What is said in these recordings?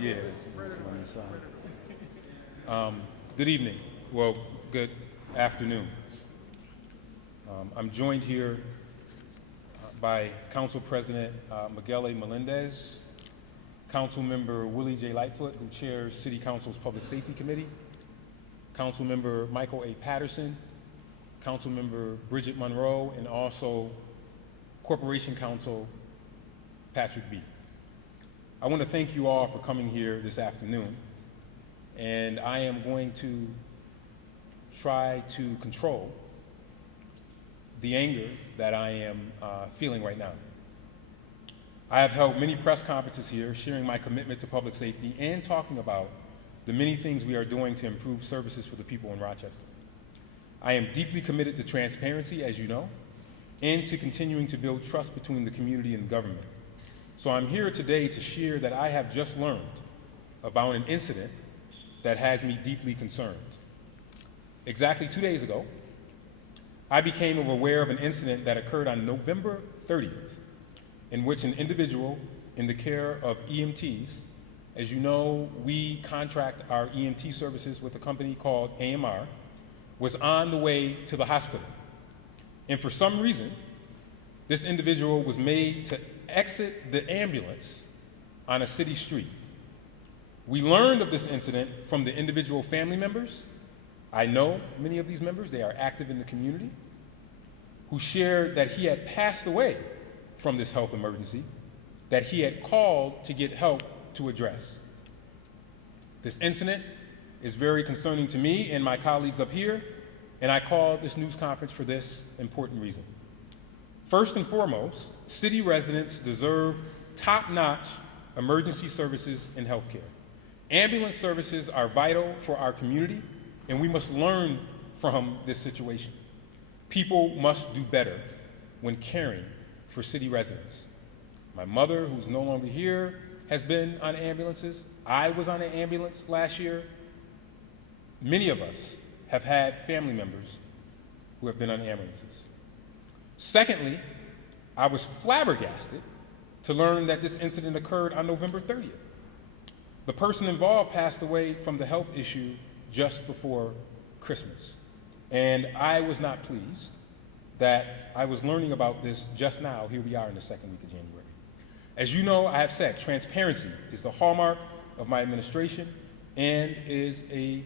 Yeah, it's on this side. Good evening. Well, good afternoon. I'm joined here by Council President Miguel A. Melendez, Council Member Willie J. Lightfoot, who chairs City Council's Public Safety Committee, Council Member Michael A. Patterson, Council Member Bridget Monroe, and also Corporation Counsel Patrick B. I want to thank you all for coming here this afternoon, and I am going to try to control the anger that I am feeling right now. I have held many press conferences here sharing my commitment to public safety and talking about the many things we are doing to improve services for the people in Rochester. I am deeply committed to transparency, as you know, and to continuing to build trust between the community and government. So I'm here today to share that I have just learned about an incident that has me deeply concerned. Exactly 2 days ago, I became aware of an incident that occurred on November 30th, in which an individual in the care of EMTs, as you know, we contract our EMT services with a company called AMR, was on the way to the hospital. And for some reason, this individual was made to exit the ambulance on a city street. We learned of this incident from the individual family members. I know many of these members, they are active in the community, who shared that he had passed away from this health emergency that he had called to get help to address. This incident is very concerning to me and my colleagues up here, and I called this news conference for this important reason. First and foremost, city residents deserve top-notch emergency services and healthcare. Ambulance services are vital for our community, and we must learn from this situation. People must do better when caring for city residents. My mother, who's no longer here, has been on ambulances. I was on an ambulance last year. Many of us have had family members who have been on ambulances. Secondly, I was flabbergasted to learn that this incident occurred on November 30th. The person involved passed away from the health issue just before Christmas. And I was not pleased that I was learning about this just now. Here we are in the second week of January. As you know, I have said, transparency is the hallmark of my administration and is a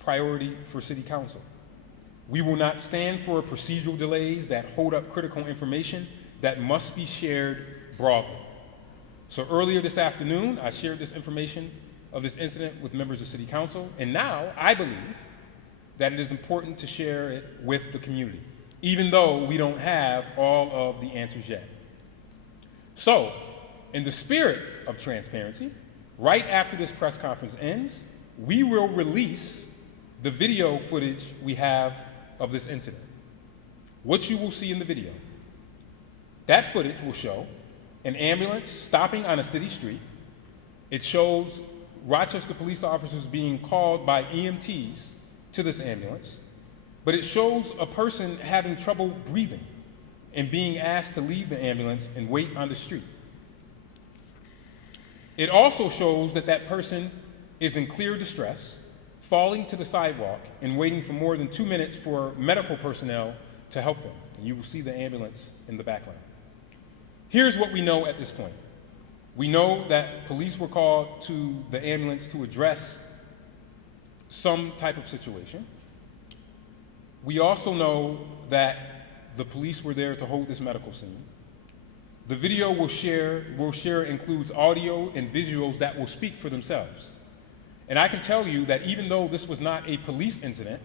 priority for City Council. We will not stand for procedural delays that hold up critical information that must be shared broadly. So earlier this afternoon, I shared this information of this incident with members of City Council, and now I believe that it is important to share it with the community, even though we don't have all of the answers yet. So, in the spirit of transparency, right after this press conference ends, we will release the video footage we have of this incident. What you will see in the video, that footage will show an ambulance stopping on a city street. It shows Rochester police officers being called by EMTs to this ambulance, but it shows a person having trouble breathing and being asked to leave the ambulance and wait on the street. It also shows that that person is in clear distress, falling to the sidewalk and waiting for more than 2 minutes for medical personnel to help them. And you will see the ambulance in the background. Here's what we know at this point. We know that police were called to the ambulance to address some type of situation. We also know that the police were there to hold this medical scene. The video we'll share includes audio and visuals that will speak for themselves. And I can tell you that even though this was not a police incident,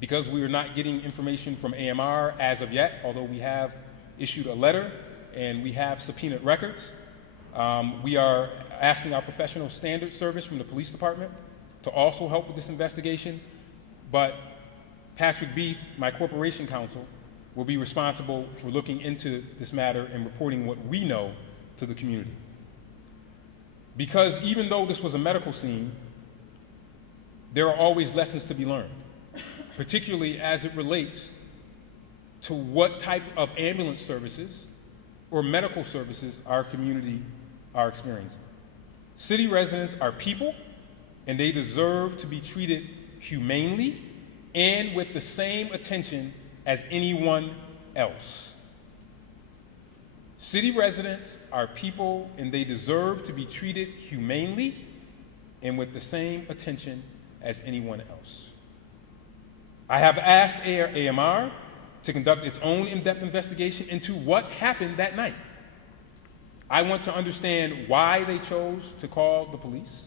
because we are not getting information from AMR as of yet, although we have issued a letter and we have subpoenaed records, we are asking our professional standards service from the police department to also help with this investigation. But Patrick B., my corporation counsel, will be responsible for looking into this matter and reporting what we know to the community. Because even though this was a medical scene, there are always lessons to be learned, particularly as it relates to what type of ambulance services or medical services our community are experiencing. City residents are people, and they deserve to be treated humanely and with the same attention as anyone else. City residents are people, and they deserve to be treated humanely and with the same attention as anyone else. I have asked AMR to conduct its own in-depth investigation into what happened that night. I want to understand why they chose to call the police.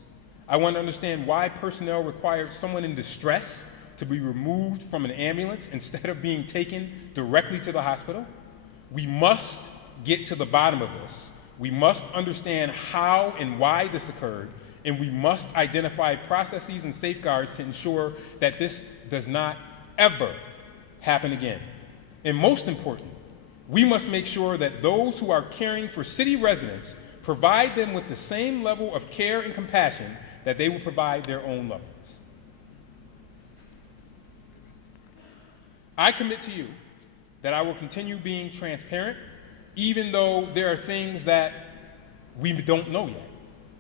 I want to understand why personnel required someone in distress to be removed from an ambulance instead of being taken directly to the hospital. We must get to the bottom of this. We must understand how and why this occurred, and we must identify processes and safeguards to ensure that this does not ever happen again. And most importantly, we must make sure that those who are caring for city residents provide them with the same level of care and compassion that they will provide their own loved ones. I commit to you that I will continue being transparent, even though there are things that we don't know yet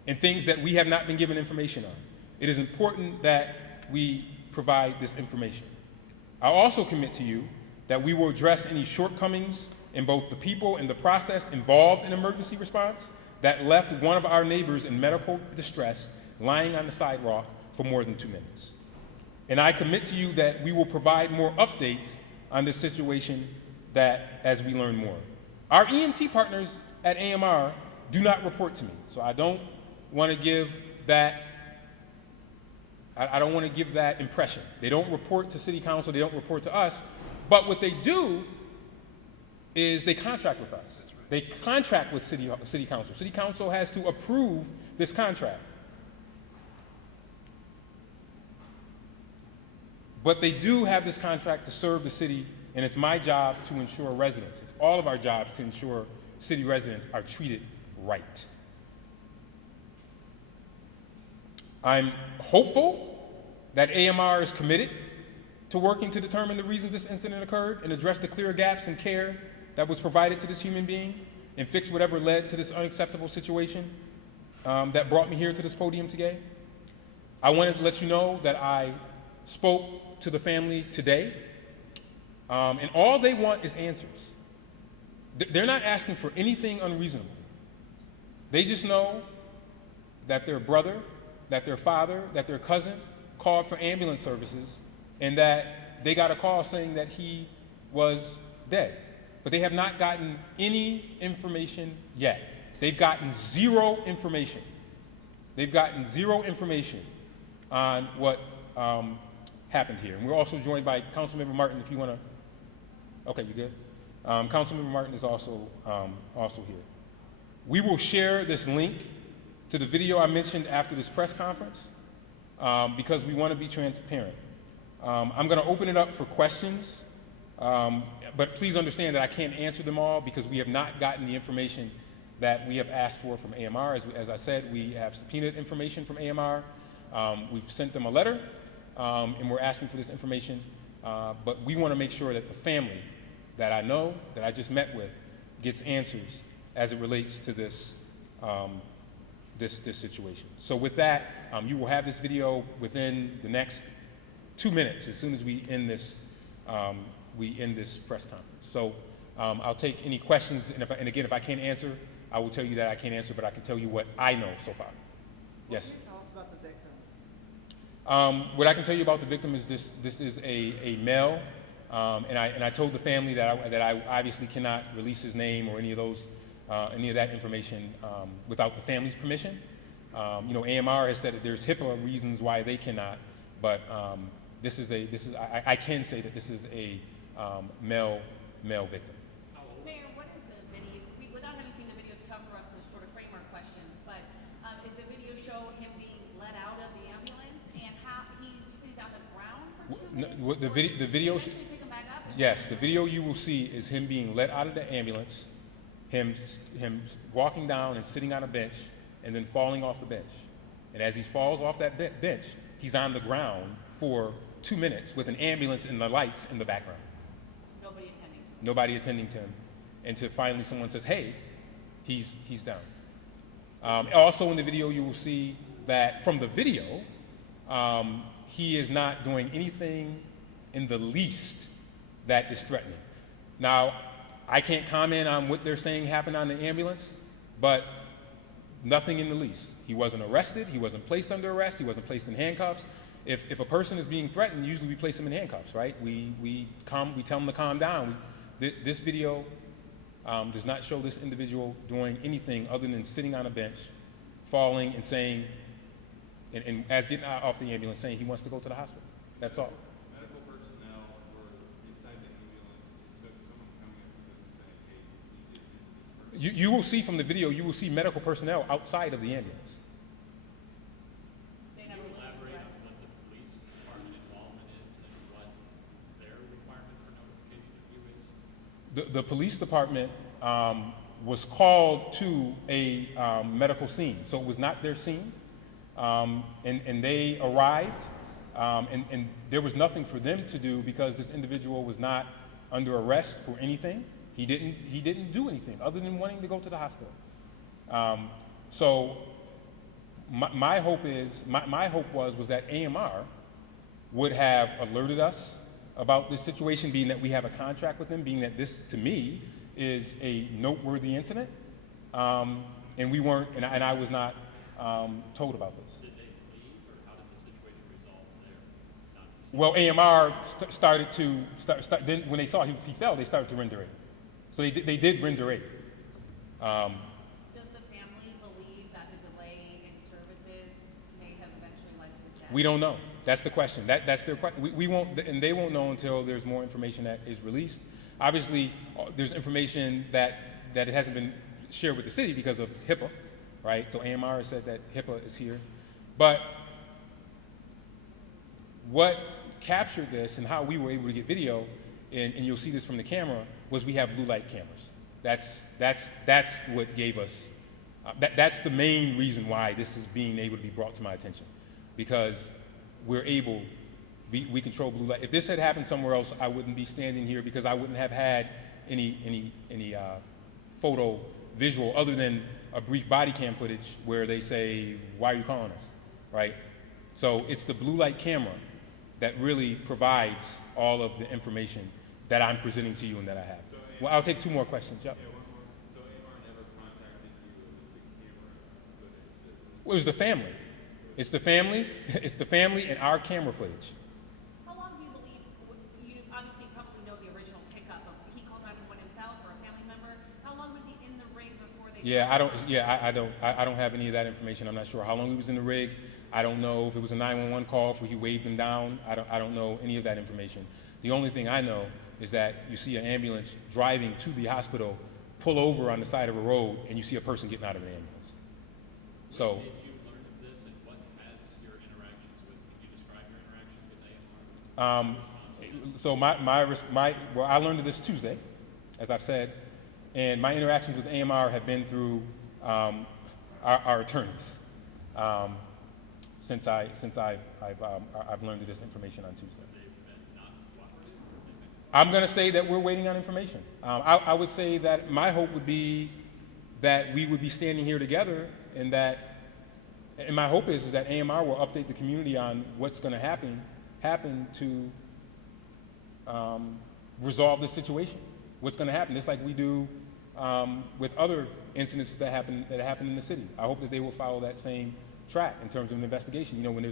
and things that we have not been given information on. It is important that we provide this information. I also commit to you that we will address any shortcomings in both the people and the process involved in emergency response that left one of our neighbors in medical distress lying on the sidewalk for more than 2 minutes. And I commit to you that we will provide more updates on this situation as we learn more. Our EMT partners at AMR do not report to me, so I don't want to give that impression. They don't report to City Council, they don't report to us, but what they do is they contract with us. That's right. They contract with City Council. City Council has to approve this contract. But they do have this contract to serve the city, and it's my job to ensure residents. It's all of our jobs to ensure city residents are treated right. I'm hopeful that AMR is committed to working to determine the reasons this incident occurred and address the clear gaps in care that was provided to this human being and fix whatever led to this unacceptable situation that brought me here to this podium today. I wanted to let you know that I spoke to the family today, and all they want is answers. They're not asking for anything unreasonable. They just know that their brother, that their father, that their cousin called for ambulance services, and that they got a call saying that he was dead. But they have not gotten any information yet. They've gotten zero information. They've gotten zero information on what happened here. And we're also joined by Councilmember Martin, if you want to. Okay, you good? Councilmember Martin is also here. We will share this link to the video I mentioned after this press conference because we want to be transparent. I'm going to open it up for questions, but please understand that I can't answer them all because we have not gotten the information that we have asked for from AMR. As I said, we have subpoenaed information from AMR. We've sent them a letter, and we're asking for this information, but we want to make sure that the family that I know, that I just met with, gets answers as it relates to this situation. So with that, you will have this video within the next 2 minutes as soon as we end this press conference. So I'll take any questions, and again, if I can't answer, I will tell you that I can't answer, but I can tell you what I know so far. Yes? What can you tell us about the victim? What I can tell you about the victim is this is a male, and I told the family that I obviously cannot release his name or any of that information without the family's permission. AMR has said that there's HIPAA reasons why they cannot, but I can say that this is a male victim. Mayor, what is the video? Without having seen the video, it's tough for us to sort of frame our questions, but is the video show him being let out of the ambulance and how he's on the ground for 2 minutes? No, the video. Can you actually pick him back up? Yes, the video you will see is him being let out of the ambulance, him walking down and sitting on a bench, and then falling off the bench. And as he falls off that bench, he's on the ground for 2 minutes with an ambulance and the lights in the background. Nobody attending to him. Until finally someone says, hey, he's down. Also in the video, you will see that from the video, he is not doing anything in the least that is threatening. Now, I can't comment on what they're saying happened on the ambulance, but nothing in the least. He wasn't arrested, he wasn't placed under arrest, he wasn't placed in handcuffs. If a person is being threatened, usually we place them in handcuffs, right? We tell them to calm down. This video does not show this individual doing anything other than sitting on a bench, falling and saying, and as getting off the ambulance, saying he wants to go to the hospital. That's all. Medical personnel were inside the ambulance. It took someone coming up to them and saying, hey, you did this person. You will see from the video, you will see medical personnel outside of the ambulance. They Can never you looked into elaborate it. on what the police department involvement is and what their requirement for notification of you is? The police department was called to a medical scene, so it was not their scene, and they arrived, and there was nothing for them to do because this individual was not under arrest for anything. He didn't do anything other than wanting to go to the hospital. So my hope was that AMR would have alerted us about this situation, being that we have a contract with them, being that this, to me, is a noteworthy incident, and we weren't, and I was not told about this. Did they leave, or how did the situation resolve there? Well, AMR started to then when they saw he fell, they started to render aid. So they did render aid. Does the family believe that the delay in services may have eventually led to his death? We don't know. That's the question. That's their question. We won't, and they won't know until there's more information that is released. Obviously, there's information that it hasn't been shared with the city because of HIPAA, right? So AMR has said that HIPAA is here. But what captured this and how we were able to get video, and you'll see this from the camera, was we have blue light cameras. That's what gave us, that's the main reason why this is being able to be brought to my attention, because we're able, we control blue light. If this had happened somewhere else, I wouldn't be standing here because I wouldn't have had any photo visual other than a brief body cam footage where they say, why are you calling us, right? So it's the blue light camera that really provides all of the information that I'm presenting to you and that I have. Well, I'll take two more questions. Yep. Yeah, one more. So AMR never contacted you with the camera footage? Well, it was the family. It's the family. It's the family and our camera footage. How long do you believe, you obviously probably know the original pickup of, he called 911 himself or a family member. How long was he in the rig before they? Yeah, I don't have any of that information. I'm not sure how long he was in the rig. I don't know if it was a 911 call, if he waved them down. I don't know any of that information. The only thing I know is that you see an ambulance driving to the hospital, pull over on the side of a road, and you see a person getting out of the ambulance. So. When did you learn of this, and what has your interactions with, can you describe your interactions with AMR? So I learned of this Tuesday, as I've said, and my interactions with AMR have been through our attorneys since I've learned of this information on Tuesday. I'm going to say that we're waiting on information. I would say that my hope would be that we would be standing here together, and my hope is that AMR will update the community on what's going to happen to resolve this situation. What's going to happen, just like we do with other incidents that happen in the city. I hope that they will follow that same track in terms of an investigation. You know, when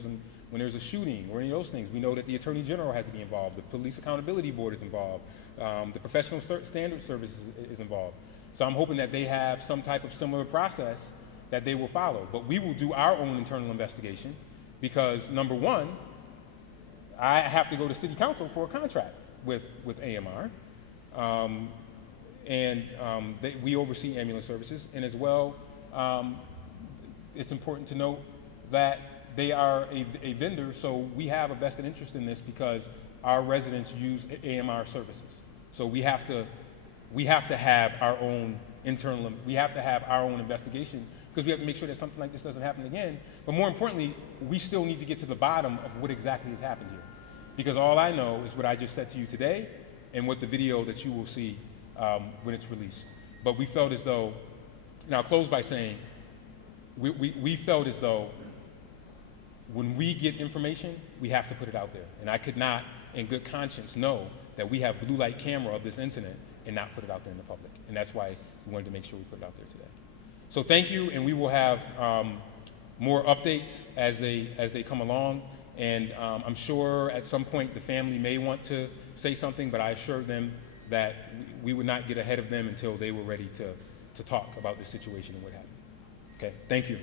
there's a shooting or any of those things, we know that the Attorney General has to be involved, the Police Accountability Board is involved, the Professional Standards Service is involved. So I'm hoping that they have some type of similar process that they will follow. But we will do our own internal investigation because, number one, I have to go to City Council for a contract with AMR. We oversee ambulance services, and as well, it's important to note that they are a vendor, so we have a vested interest in this because our residents use AMR services. So we have to have our own internal, we have to have our own investigation because we have to make sure that something like this doesn't happen again. But more importantly, we still need to get to the bottom of what exactly has happened here. Because all I know is what I just said to you today and what the video that you will see when it's released. But we felt as though, and I'll close by saying, we felt as though when we get information, we have to put it out there. And I could not, in good conscience, know that we have blue light camera of this incident and not put it out there in the public. And that's why we wanted to make sure we put it out there today. So thank you, and we will have more updates as they come along. And I'm sure at some point the family may want to say something, but I assured them that we would not get ahead of them until they were ready to talk about the situation and what happened. Okay, thank you.